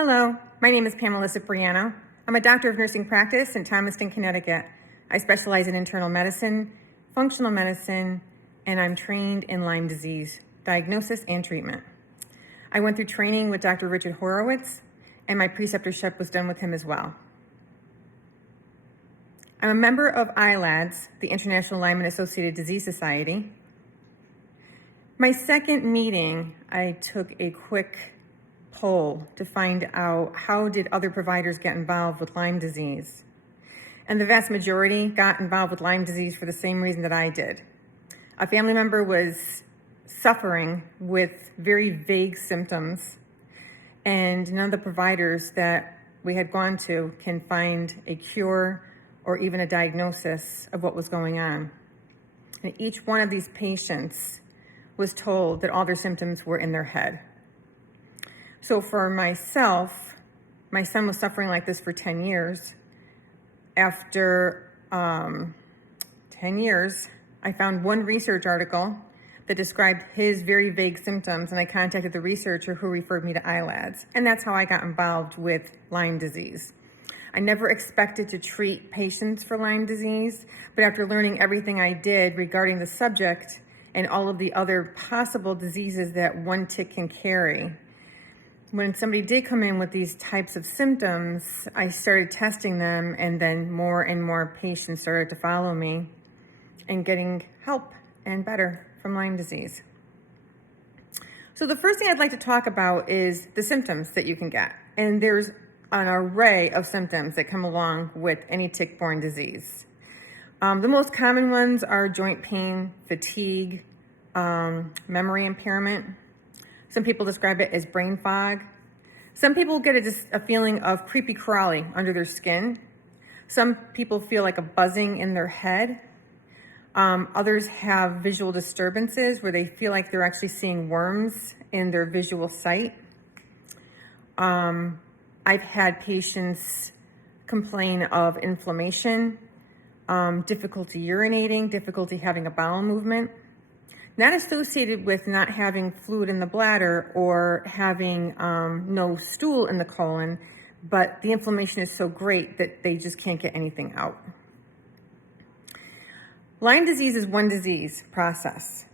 Hello, my name is Pamela Cipriano. I'm a doctor of nursing practice in Thomaston, Connecticut. I specialize in internal medicine, functional medicine, and I'm trained in Lyme disease diagnosis and treatment. I went through training with Dr. Richard Horowitz, and my preceptorship was done with him as well. I'm a member of ILADS, the International Lyme and Associated Disease Society. My second meeting, I took a quick poll to find out how did other providers get involved with Lyme disease. And the vast majority got involved with Lyme disease for the same reason that I did. A family member was suffering with very vague symptoms, and none of the providers that we had gone to can find a cure or even a diagnosis of what was going on. And each one of these patients was told that all their symptoms were in their head. So for myself, my son was suffering like this for 10 years. After 10 years, I found one research article that described his very vague symptoms, and I contacted the researcher who referred me to ILADS, and that's how I got involved with Lyme disease. I never expected to treat patients for Lyme disease, but after learning everything I did regarding the subject and all of the other possible diseases that one tick can carry, when somebody did come in with these types of symptoms, I started testing them, and then more and more patients started to follow me and getting help and better from Lyme disease. So the first thing I'd like to talk about is the symptoms that you can get. And there's an array of symptoms that come along with any tick-borne disease. The most common ones are joint pain, fatigue, memory impairment. Some people describe it as brain fog. Some people get a feeling of creepy crawly under their skin. Some people feel like a buzzing in their head. Others have visual disturbances where they feel like they're actually seeing worms in their visual sight. I've had patients complain of inflammation, difficulty urinating, difficulty having a bowel movement. Not associated with not having fluid in the bladder or having no stool in the colon, but the inflammation is so great that they just can't get anything out. Lyme disease is one disease process.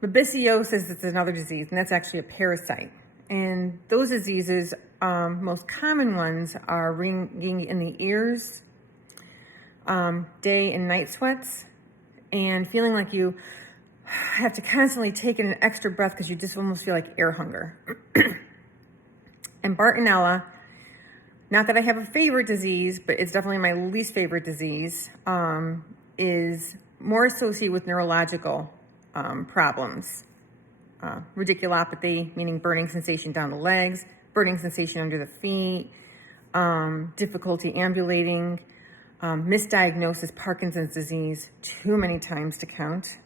Babesiosis is another disease, and that's actually a parasite. And those diseases, most common ones are ringing in the ears, day and night sweats, and feeling like you have to constantly take in an extra breath because you just almost feel like air hunger. And Bartonella, not that I have a favorite disease, but it's definitely my least favorite disease, is more associated with neurological problems. Radiculopathy, meaning burning sensation down the legs, burning sensation under the feet, difficulty ambulating, misdiagnosis, Parkinson's disease, too many times to count.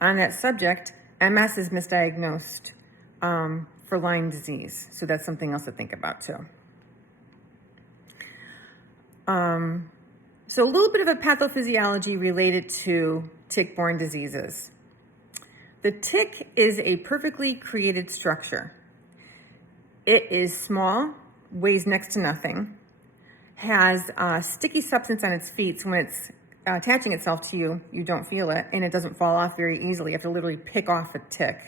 On that subject, MS is misdiagnosed for Lyme disease, so that's something else to think about too. So a little bit of a pathophysiology related to tick-borne diseases. The tick is a perfectly created structure. It is small, weighs next to nothing, has a sticky substance on its feet, so when it's attaching itself to you, you don't feel it, and it doesn't fall off very easily. You have to literally pick off a tick.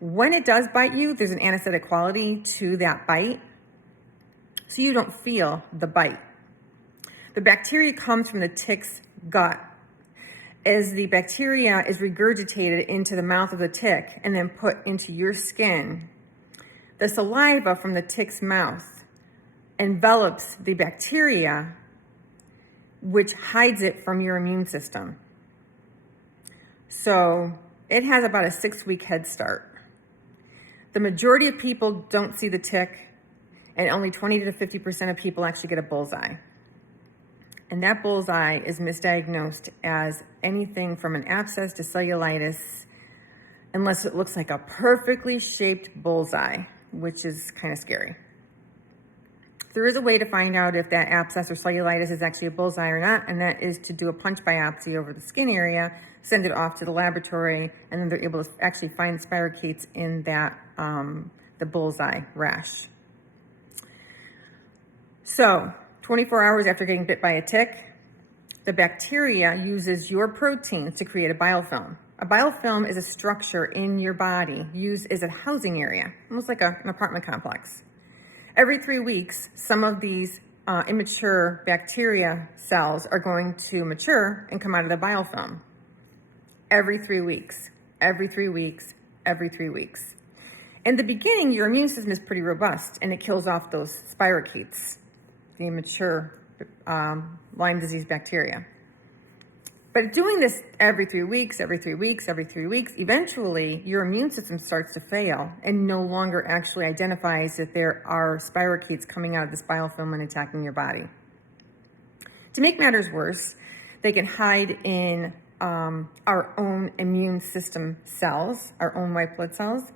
When it does bite you, there's an anesthetic quality to that bite, so you don't feel the bite. The bacteria comes from the tick's gut. As the bacteria is regurgitated into the mouth of the tick and then put into your skin, the saliva from the tick's mouth envelops the bacteria, which hides it from your immune system. So it has about a 6-week head start. The majority of people don't see the tick, and only 20 to 50% of people actually get a bullseye. And that bullseye is misdiagnosed as anything from an abscess to cellulitis, unless it looks like a perfectly shaped bullseye, which is kind of scary. There is a way to find out if that abscess or cellulitis is actually a bullseye or not, and that is to do a punch biopsy over the skin area, send it off to the laboratory, and then they're able to actually find spirochetes in that the bullseye rash. So 24 hours after getting bit by a tick, the bacteria uses your proteins to create a biofilm. A biofilm is a structure in your body used as a housing area, almost like an apartment complex. Every 3 weeks, some of these immature bacteria cells are going to mature and come out of the biofilm. Every 3 weeks, every 3 weeks, every 3 weeks. In the beginning, your immune system is pretty robust and it kills off those spirochetes, the immature Lyme disease bacteria. But doing this every 3 weeks, every 3 weeks, every 3 weeks, eventually your immune system starts to fail and no longer actually identifies that there are spirochetes coming out of this biofilm and attacking your body. To make matters worse, they can hide in our own immune system cells, our own white blood cells.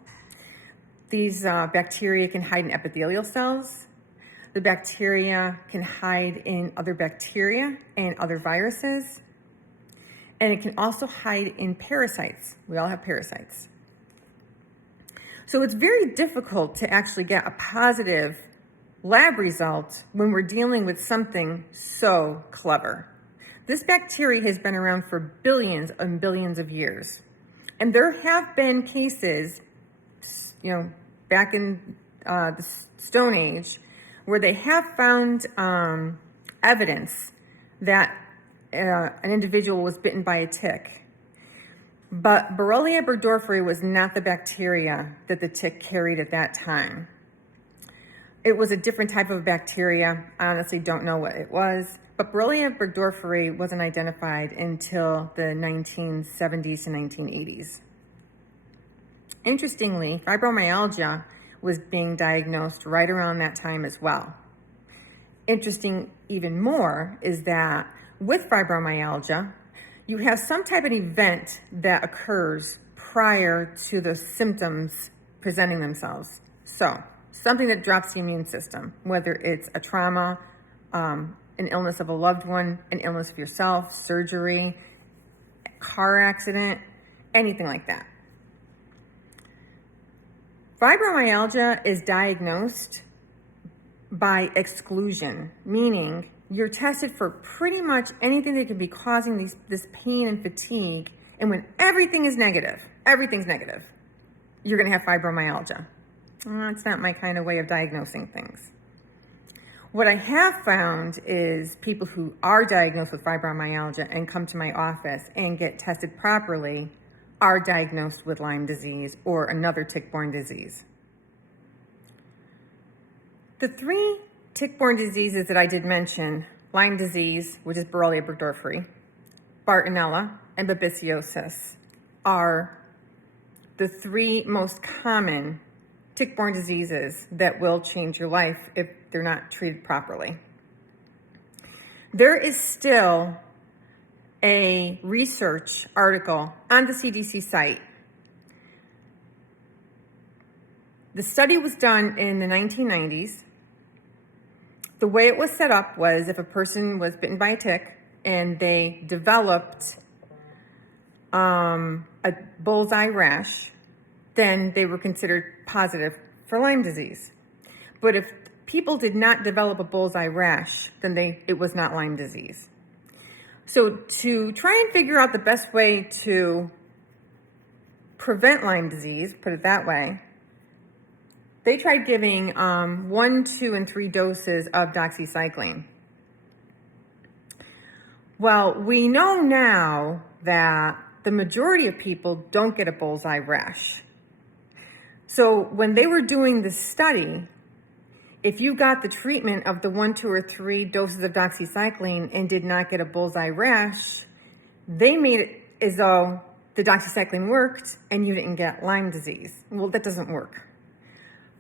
These bacteria can hide in epithelial cells. The bacteria can hide in other bacteria and other viruses. And it can also hide in parasites. We all have parasites. So it's very difficult to actually get a positive lab result when we're dealing with something so clever. This bacteria has been around for billions and billions of years. And there have been cases, back in the Stone Age, where they have found evidence that an individual was bitten by a tick. But Borrelia Burgdorferi was not the bacteria that the tick carried at that time. It was a different type of bacteria. I honestly don't know what it was. But Borrelia Burgdorferi wasn't identified until the 1970s to 1980s. Interestingly, fibromyalgia was being diagnosed right around that time as well. Interesting even more is that with fibromyalgia, you have some type of event that occurs prior to the symptoms presenting themselves. So, something that drops the immune system, whether it's a trauma, an illness of a loved one, an illness of yourself, surgery, car accident, anything like that. Fibromyalgia is diagnosed by exclusion, meaning you're tested for pretty much anything that could be causing this pain and fatigue, and when everything's negative, you're going to have fibromyalgia. It's not my kind of way of diagnosing things. What I have found is people who are diagnosed with fibromyalgia and come to my office and get tested properly are diagnosed with Lyme disease or another tick-borne disease. The 3 tick-borne diseases that I did mention, Lyme disease, which is Borrelia Burgdorferi, Bartonella, and babesiosis, are the 3 most common tick-borne diseases that will change your life if they're not treated properly. There is still a research article on the CDC site. The study was done in the 1990s. The way it was set up was if a person was bitten by a tick and they developed a bullseye rash, then they were considered positive for Lyme disease. But if people did not develop a bullseye rash, then it was not Lyme disease. So to try and figure out the best way to prevent Lyme disease, put it that way, they tried giving 1, 2, and 3 doses of doxycycline. Well, we know now that the majority of people don't get a bullseye rash. So when they were doing this study, if you got the treatment of the 1, 2, or 3 doses of doxycycline and did not get a bullseye rash, they made it as though the doxycycline worked and you didn't get Lyme disease. Well, that doesn't work.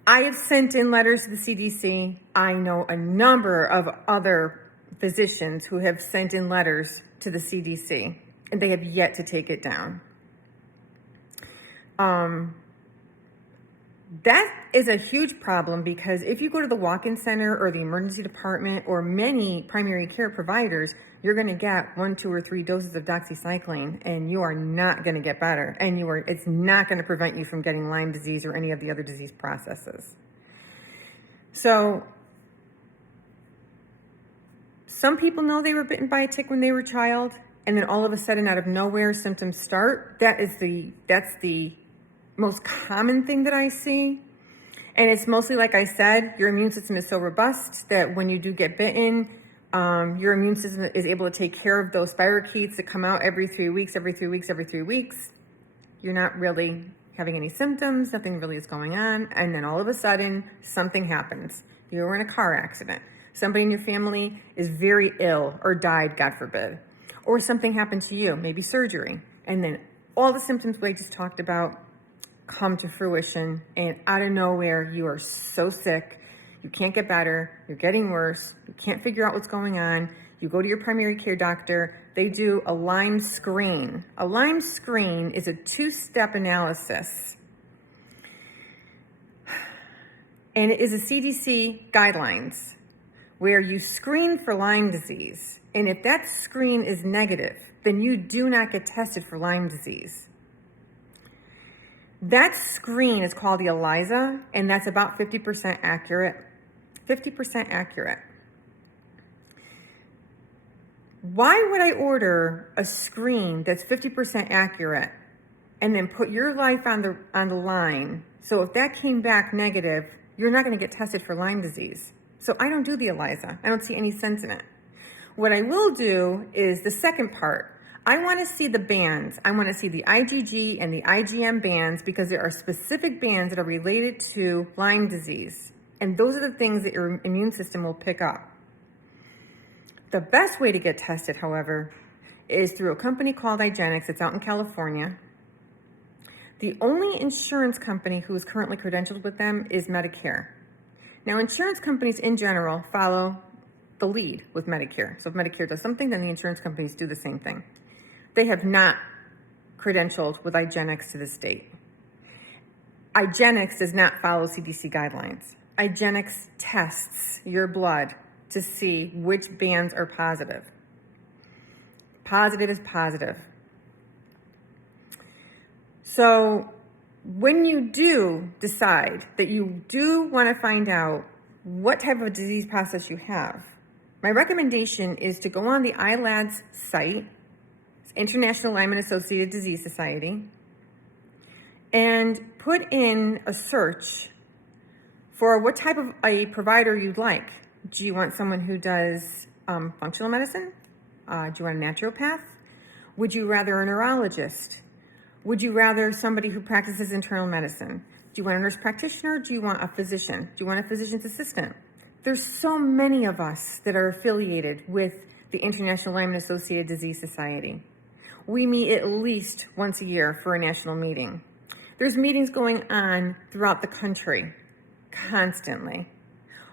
I have sent in letters to the CDC. I know a number of other physicians who have sent in letters to the CDC, and they have yet to take it down. That is a huge problem because if you go to the walk-in center or the emergency department or many primary care providers, you're going to get 1, 2, or 3 doses of doxycycline, and you are not going to get better. And it's not going to prevent you from getting Lyme disease or any of the other disease processes. So some people know they were bitten by a tick when they were a child, and then all of a sudden, out of nowhere, symptoms start. That's the most common thing that I see. And it's mostly, like I said, your immune system is so robust that when you do get bitten, your immune system is able to take care of those spirochetes that come out every 3 weeks. You're not really having any symptoms, nothing really is going on, and then all of a sudden, something happens. You were in a car accident. Somebody in your family is very ill or died, God forbid. Or something happened to you, maybe surgery. And then all the symptoms we just talked about come to fruition, and out of nowhere, you are so sick, you can't get better, you're getting worse, you can't figure out what's going on. You go to your primary care doctor, they do a Lyme screen. A Lyme screen is a 2-step analysis, and it is a CDC guidelines where you screen for Lyme disease. And if that screen is negative, then you do not get tested for Lyme disease. That screen is called the ELISA, and that's about 50% accurate. 50% accurate. Why would I order a screen that's 50% accurate and then put your life on the line? So if that came back negative, you're not going to get tested for Lyme disease. So I don't do the ELISA. I don't see any sense in it. What I will do is the second part. I want to see the bands. I want to see the IgG and the IgM bands because there are specific bands that are related to Lyme disease. And those are the things that your immune system will pick up. The best way to get tested, however, is through a company called Igenex. It's out in California. The only insurance company who is currently credentialed with them is Medicare. Now, insurance companies in general follow the lead with Medicare. So if Medicare does something, then the insurance companies do the same thing. They have not credentialed with Igenex to this date. Igenex does not follow CDC guidelines. Igenex tests your blood to see which bands are positive. Positive is positive. So when you do decide that you do want to find out what type of disease process you have, my recommendation is to go on the ILADS site, International Lyme and Associated Disease Society, and put in a search for what type of a provider you'd like. Do you want someone who does functional medicine? Do you want a naturopath? Would you rather a neurologist? Would you rather somebody who practices internal medicine? Do you want a nurse practitioner? Do you want a physician? Do you want a physician's assistant? There's so many of us that are affiliated with the International Lyme and Associated Disease Society. We meet at least once a year for a national meeting. There's meetings going on throughout the country constantly.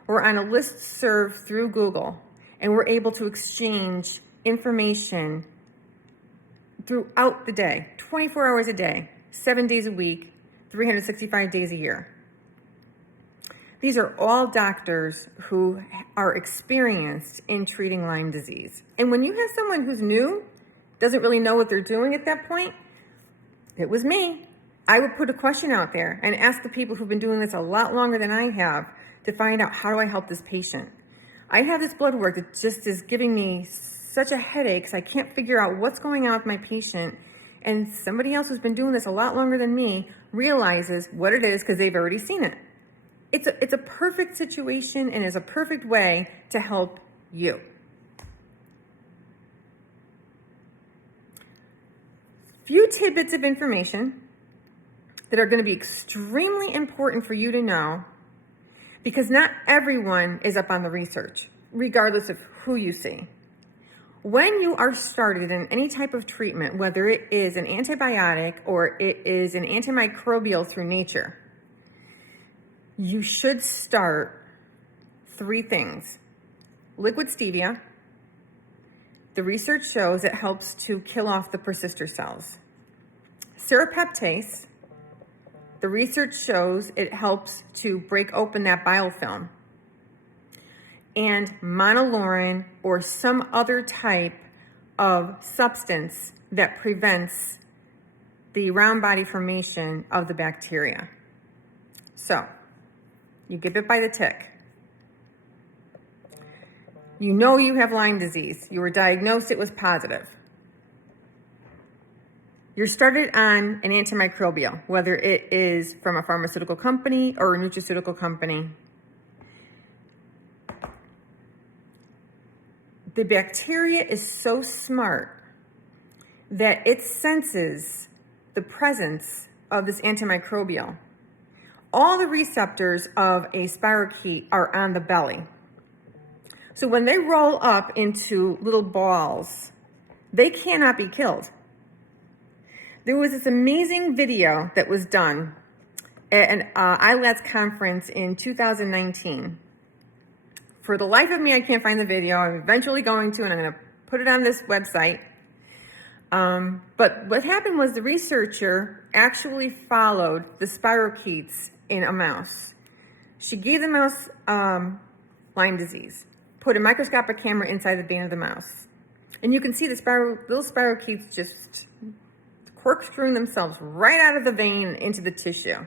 We're on a listserv through Google, and we're able to exchange information throughout the day, 24 hours a day, 7 days a week, 365 days a year. These are all doctors who are experienced in treating Lyme disease. And when you have someone who's new, doesn't really know what they're doing at that point, it was me. I would put a question out there and ask the people who've been doing this a lot longer than I have to find out, how do I help this patient? I have this blood work that just is giving me such a headache, so I can't figure out what's going on with my patient. And somebody else who's been doing this a lot longer than me realizes what it is because they've already seen it. It's a perfect situation and is a perfect way to help you. Few tidbits of information that are going to be extremely important for you to know, because not everyone is up on the research, regardless of who you see. When you are started in any type of treatment, whether it is an antibiotic or it is an antimicrobial through nature, you should start 3 things. Liquid stevia. The research shows it helps to kill off the persister cells. Serrapeptase, the research shows it helps to break open that biofilm. And monolaurin or some other type of substance that prevents the round body formation of the bacteria. So, you get bit by the tick. You know you have Lyme disease. You were diagnosed, it was positive. You're started on an antimicrobial, whether it is from a pharmaceutical company or a nutraceutical company. The bacteria is so smart that it senses the presence of this antimicrobial. All the receptors of a spirochete are on the belly. So when they roll up into little balls, they cannot be killed. There was this amazing video that was done at an ILADS conference in 2019. For the life of me, I can't find the video. I'm eventually going to, and I'm going to put it on this website. But what happened was the researcher actually followed the spirochetes in a mouse. She gave the mouse Lyme disease, put a microscopic camera inside the vein of the mouse. And you can see the little spirochetes just corkscrewing themselves right out of the vein into the tissue.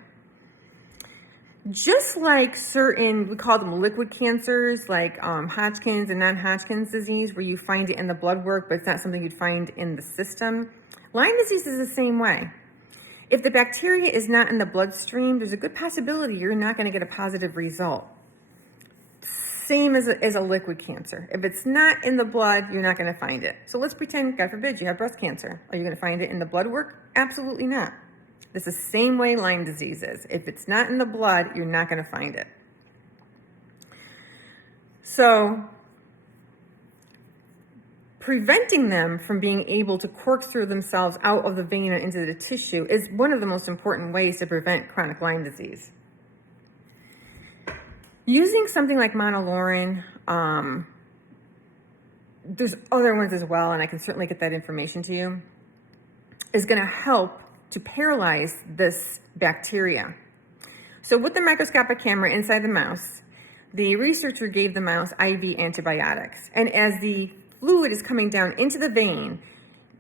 Just like certain, we call them liquid cancers, like Hodgkin's and non-Hodgkin's disease, where you find it in the blood work, but it's not something you'd find in the system. Lyme disease is the same way. If the bacteria is not in the bloodstream, there's a good possibility you're not going to get a positive result. Same as a liquid cancer. If it's not in the blood, you're not going to find it. So let's pretend, God forbid, you have breast cancer. Are you going to find it in the blood work? Absolutely not. It's the same way Lyme disease is. If it's not in the blood, you're not going to find it. So preventing them from being able to corkscrew themselves out of the vein and into the tissue is one of the most important ways to prevent chronic Lyme disease. Using something like monolaurin, there's other ones as well, and I can certainly get that information to you, is going to help to paralyze this bacteria. So with the microscopic camera inside the mouse, the researcher gave the mouse IV antibiotics. And as the fluid is coming down into the vein,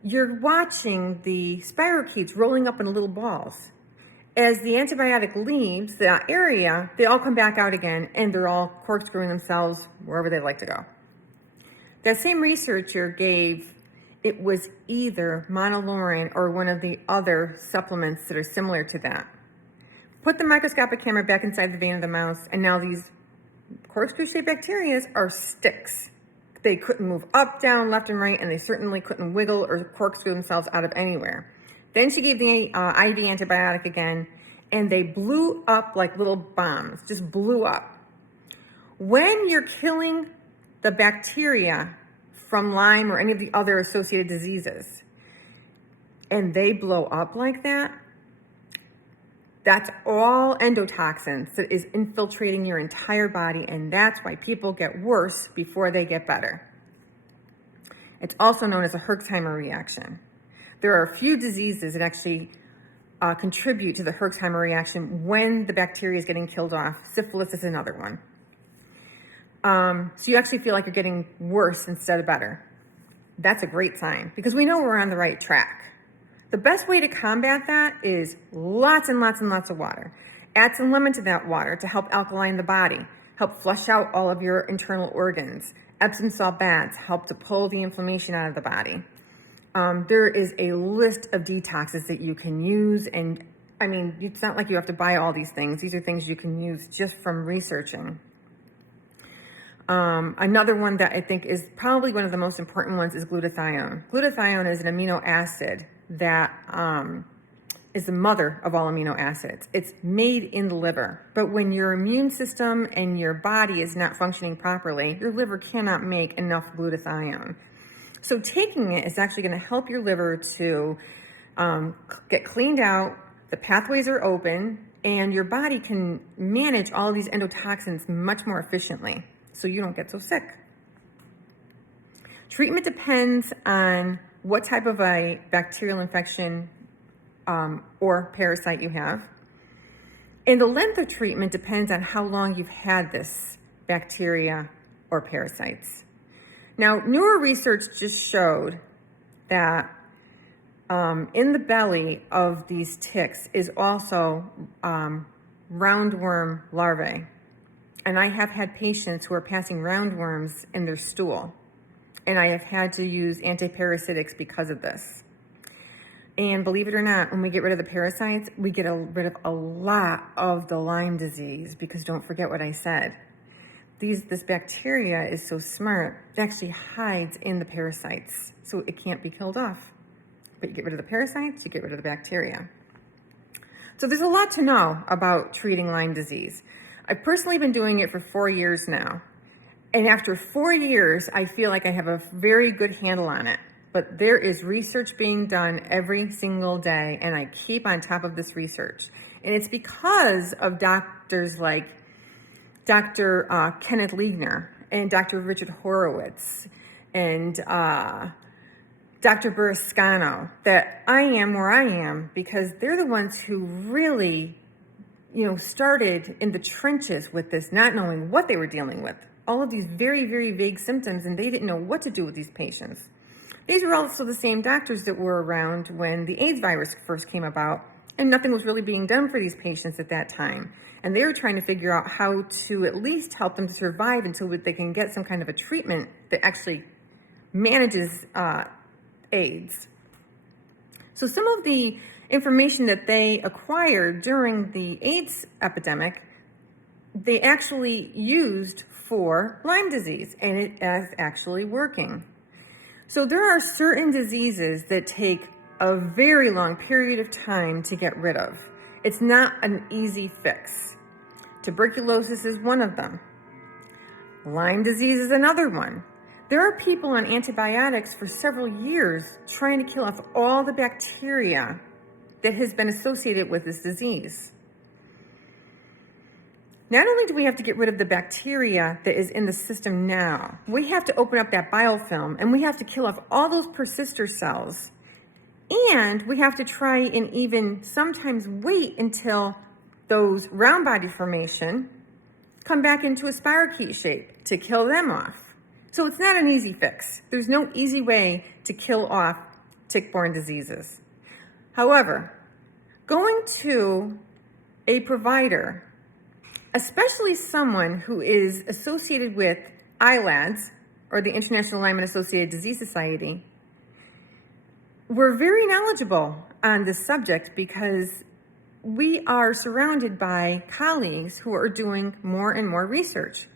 you're watching the spirochetes rolling up in little balls. As the antibiotic leaves that area, they all come back out again, and they're all corkscrewing themselves wherever they like to go. That same researcher gave, it was either monolaurin or one of the other supplements that are similar to that. Put the microscopic camera back inside the vein of the mouse, and now these corkscrew-shaped bacteria are sticks. They couldn't move up, down, left, and right, and they certainly couldn't wiggle or corkscrew themselves out of anywhere. Then she gave the IV antibiotic again, and they blew up like little bombs, just blew up. When you're killing the bacteria from Lyme or any of the other associated diseases, and they blow up like that, that's all endotoxins that is infiltrating your entire body, and that's why people get worse before they get better. It's also known as a Herxheimer reaction. There are a few diseases that actually contribute to the Herxheimer reaction when the bacteria is getting killed off. Syphilis is another one. So you actually feel like you're getting worse instead of better. That's a great sign because we know we're on the right track. The best way to combat that is lots and lots and lots of water. Add some lemon to that water to help alkaline the body, help flush out all of your internal organs. Epsom salt baths help to pull the inflammation out of the body. There is a list of detoxes that you can use, and I mean, it's not like you have to buy all these things. These are things you can use just from researching. Another one that I think is probably one of the most important ones is glutathione. Glutathione is an amino acid that is the mother of all amino acids. It's made in the liver, but when your immune system and your body is not functioning properly, your liver cannot make enough glutathione. So taking it is actually going to help your liver to get cleaned out, the pathways are open, and your body can manage all of these endotoxins much more efficiently so you don't get so sick. Treatment depends on what type of a bacterial infection or parasite you have. And the length of treatment depends on how long you've had this bacteria or parasites. Now, newer research just showed that in the belly of these ticks is also roundworm larvae. And I have had patients who are passing roundworms in their stool. And I have had to use antiparasitics because of this. And believe it or not, when we get rid of the parasites, we get rid of a lot of the Lyme disease, because don't forget what I said. This bacteria is so smart, it actually hides in the parasites, so it can't be killed off. But you get rid of the parasites, you get rid of the bacteria. So there's a lot to know about treating Lyme disease. I've personally been doing it for 4 years now. And after 4 years, I feel like I have a very good handle on it. But there is research being done every single day, and I keep on top of this research. And it's because of doctors like Dr. Kenneth Liegner and Dr. Richard Horowitz and Dr. Burrascano that I am where I am, because they're the ones who really, started in the trenches with this, not knowing what they were dealing with. All of these very, very vague symptoms, and they didn't know what to do with these patients. These were also the same doctors that were around when the AIDS virus first came about, and nothing was really being done for these patients at that time. And they were trying to figure out how to at least help them to survive until they can get some kind of a treatment that actually manages AIDS. So some of the information that they acquired during the AIDS epidemic, they actually used for Lyme disease, and it is actually working. So there are certain diseases that take a very long period of time to get rid of. It's not an easy fix. Tuberculosis is one of them. Lyme disease is another one. There are people on antibiotics for several years trying to kill off all the bacteria that has been associated with this disease. Not only do we have to get rid of the bacteria that is in the system now, we have to open up that biofilm, and we have to kill off all those persister cells. And we have to try and even sometimes wait until those round body formation come back into a spirochete shape to kill them off. So it's not an easy fix. There's no easy way to kill off tick-borne diseases. However, going to a provider, especially someone who is associated with ILADS, or the International Lyme and Associated Disease Society, we're very knowledgeable on this subject because we are surrounded by colleagues who are doing more and more research.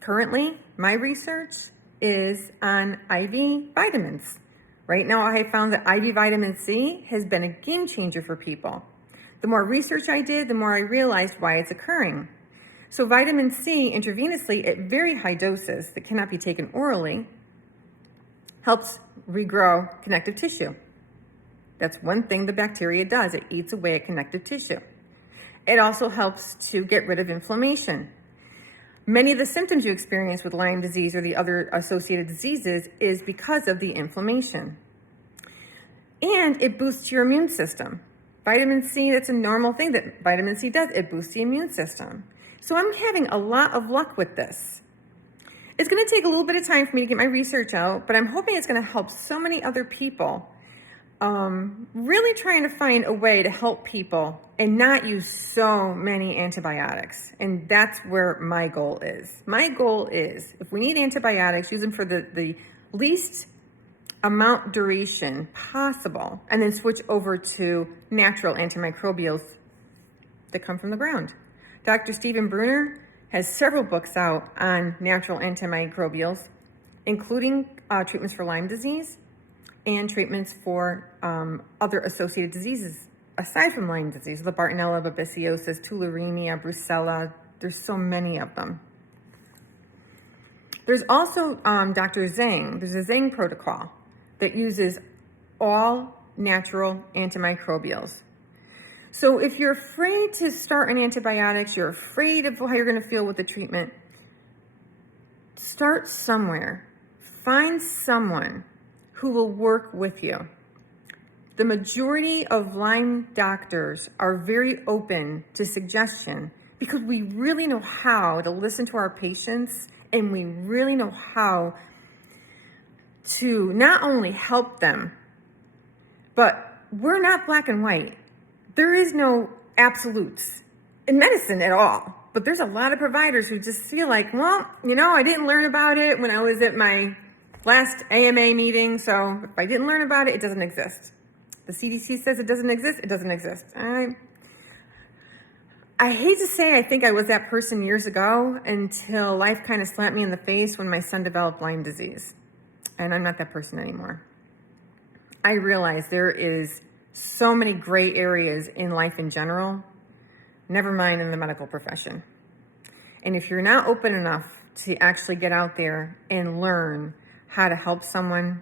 Currently, my research is on IV vitamins. Right now, I have found that IV vitamin C has been a game changer for people. The more research I did, the more I realized why it's occurring. So vitamin C intravenously at very high doses that cannot be taken orally helps regrow connective tissue. That's one thing the bacteria does. It eats away at connective tissue. It also helps to get rid of inflammation. Many of the symptoms you experience with Lyme disease or the other associated diseases is because of the inflammation. And it boosts your immune system. Vitamin C, that's a normal thing that vitamin C does. It boosts the immune system. So I'm having a lot of luck with this. It's going to take a little bit of time for me to get my research out, but I'm hoping it's going to help so many other people. Really trying to find a way to help people and not use so many antibiotics. And that's where my goal is. My goal is, if we need antibiotics, use them for the least amount duration possible, and then switch over to natural antimicrobials that come from the ground. Dr. Stephen Bruner has several books out on natural antimicrobials, including treatments for Lyme disease and treatments for other associated diseases aside from Lyme disease, the Bartonella, babesiosis, tularemia, brucella. There's so many of them. There's also Dr. Zhang. There's a Zhang protocol that uses all natural antimicrobials. So if you're afraid to start on antibiotics, you're afraid of how you're going to feel with the treatment, start somewhere. Find someone who will work with you. the majority of Lyme doctors are very open to suggestion because we really know how to listen to our patients, and we really know how to not only help them, but we're not black and white. There is no absolutes in medicine at all. But there's a lot of providers who just feel like, well, I didn't learn about it when I was at my last AMA meeting, so if I didn't learn about it, it doesn't exist. The CDC says it doesn't exist, it doesn't exist. I hate to say I think I was that person years ago until life kind of slapped me in the face when my son developed Lyme disease. And I'm not that person anymore. I realize there is so many gray areas in life in general, never mind in the medical profession. And if you're not open enough to actually get out there and learn how to help someone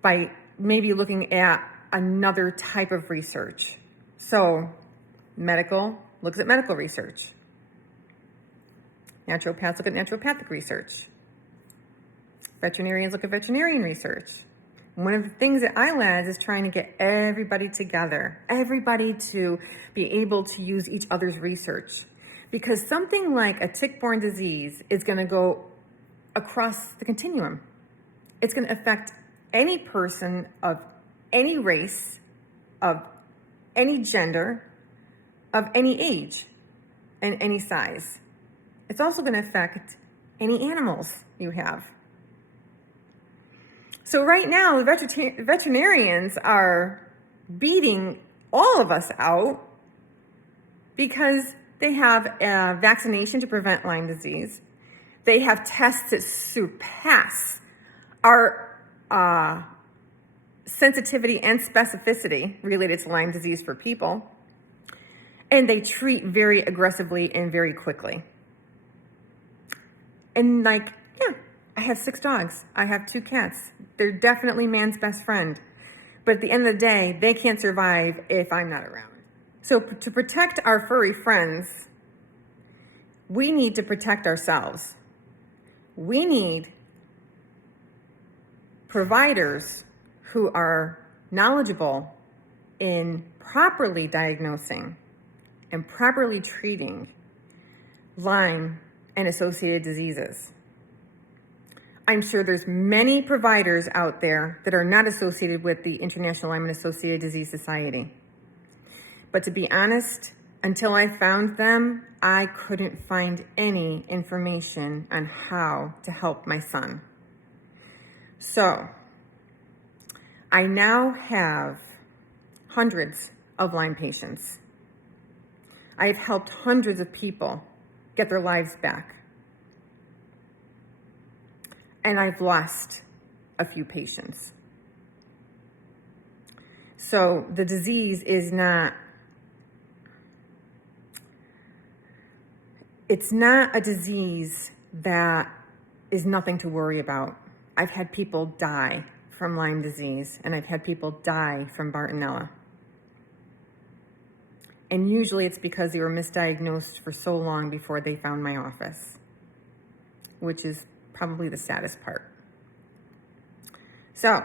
by maybe looking at another type of research. So medical looks at medical research. Naturopaths look at naturopathic research. Veterinarians look at veterinarian research. One of the things at ILADS is trying to get everybody together, everybody to be able to use each other's research. Because something like a tick-borne disease is going to go across the continuum. It's going to affect any person of any race, of any gender, of any age, and any size. It's also going to affect any animals you have. So right now, veterinarians are beating all of us out because they have a vaccination to prevent Lyme disease. They have tests that surpass our sensitivity and specificity related to Lyme disease for people. And they treat very aggressively and very quickly. And I have 6 dogs. I have 2 cats. They're definitely man's best friend. But at the end of the day, they can't survive if I'm not around. So to protect our furry friends, we need to protect ourselves. We need providers who are knowledgeable in properly diagnosing and properly treating Lyme and associated diseases. I'm sure there's many providers out there that are not associated with the International Lyme and Associated Disease Society. But to be honest, until I found them, I couldn't find any information on how to help my son. So, I now have hundreds of Lyme patients. I have helped hundreds of people get their lives back. And I've lost a few patients. So the disease is it's not a disease that is nothing to worry about. I've had people die from Lyme disease, and I've had people die from Bartonella. And usually it's because they were misdiagnosed for so long before they found my office, which is probably the saddest part. So,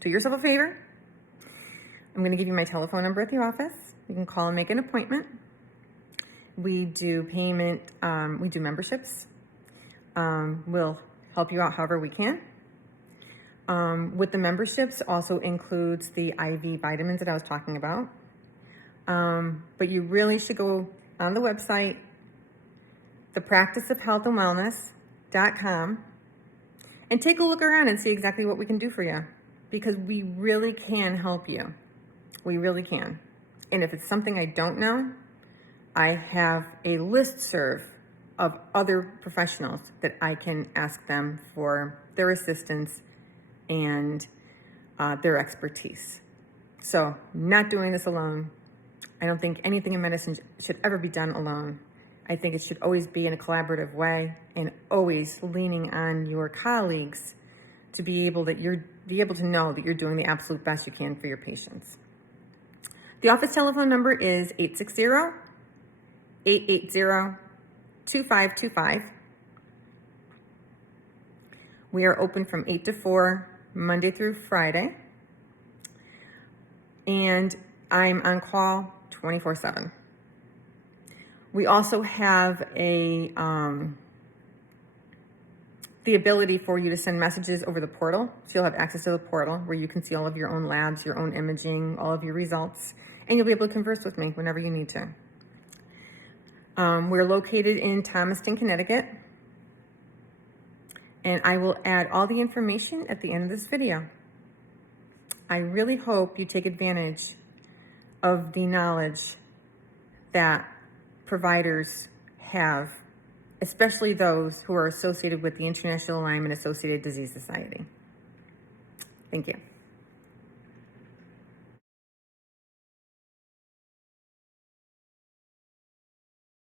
do yourself a favor. I'm going to give you my telephone number at the office. You can call and make an appointment. We do payment, we do memberships. We'll help you out however we can. With the memberships also includes the IV vitamins that I was talking about. But you really should go on the website, thepracticeofhealthandwellness.com, and take a look around and see exactly what we can do for you, because we really can help you. We really can. And if it's something I don't know, I have a listserv of other professionals that I can ask them for their assistance and their expertise. So, not doing this alone. I don't think anything in medicine should ever be done alone. I think it should always be in a collaborative way, and always leaning on your colleagues to be able to know that you're doing the absolute best you can for your patients. The office telephone number is 860-880-2525. We are open from 8 to 4, Monday through Friday. and I'm on call 24/7. We also have the ability for you to send messages over the portal. So you'll have access to the portal where you can see all of your own labs, your own imaging, all of your results, and you'll be able to converse with me whenever you need to. We're located in Thomaston, Connecticut, and I will add all the information at the end of this video. I really hope you take advantage of the knowledge that providers have, especially those who are associated with the International Lyme and Associated Disease Society. Thank you.